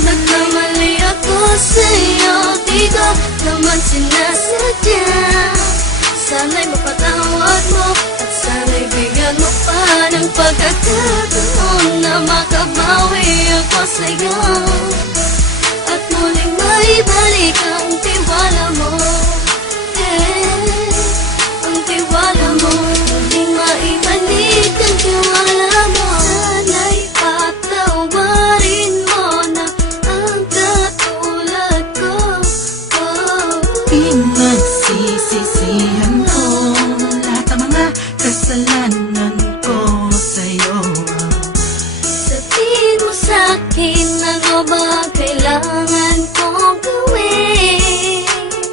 Nagkamali ako sa'yo, di ko naman sinasadya. Sana'y mapatawad mo at sana'y bigyan mo pa ng pagkakataon na makabawi ako sa'yo at muling maibalik ang tiwala mo. Ang tiwala mo, muling maibalik ang tiwala mo. Sana'y patawarin mo na ang katulad ko. Pinagsisisihan ko lahat ng mga kasalanan ko sa'yo. Sabihin mo sa'kin ano ba kailangan kong gawin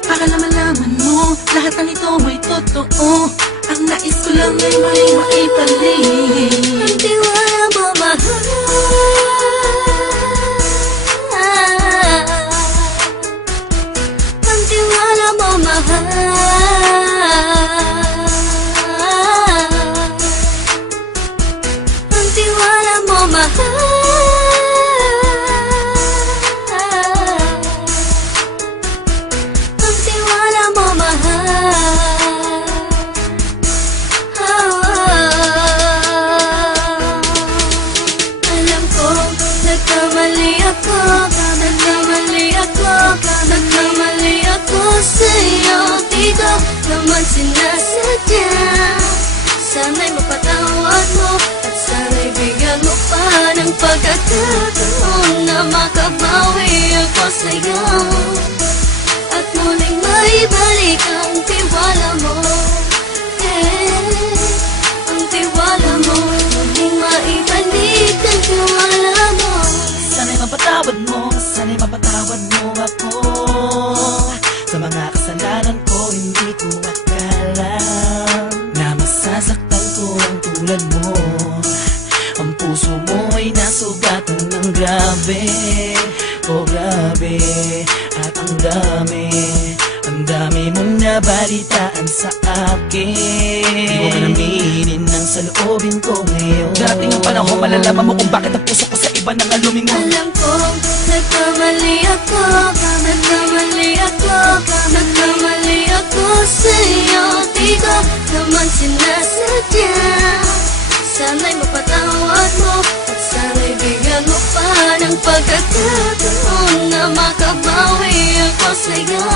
Para malaman mo lahat ng ito ay totoo. Ang nais ko lang ay may maibalik ang tiwala mo, mahal. Ang tiwala mo, mahal. Ang tiwala mo, mahal. Ang tiwala mo, mahal. Alam ko, nagkamali ako sa'yo, di ko naman sinasadya. Sana'y mapatawad mo at sana'y bigyan mo pa ng pagkakataon na makabawi ako sa'yo at muling maibalik ang tiwala mo. Ang tiwala mo, muling maibalik ang tiwala mo. Sana'y mapatawad mo ako sa mga kasalanan ko. Hindi ko akala na masasaktan ko ang tulad mo. Ang puso mo ay nasugatan ng grabe, oh grabe. At ang dami mong nabalitaan sa akin. Di mo man aminin ang saloobin ko ngayon. Darating ang panahon, malalaman mo kung bakit ang puso ko sa iba nang alumingon. Alam ko, nagkamali ako sa'yo, di ko naman sinasadya. Sana'y mapatawad mo at sana'y bigyan mo pa ng pagkakataon na makabawi ako sa'yo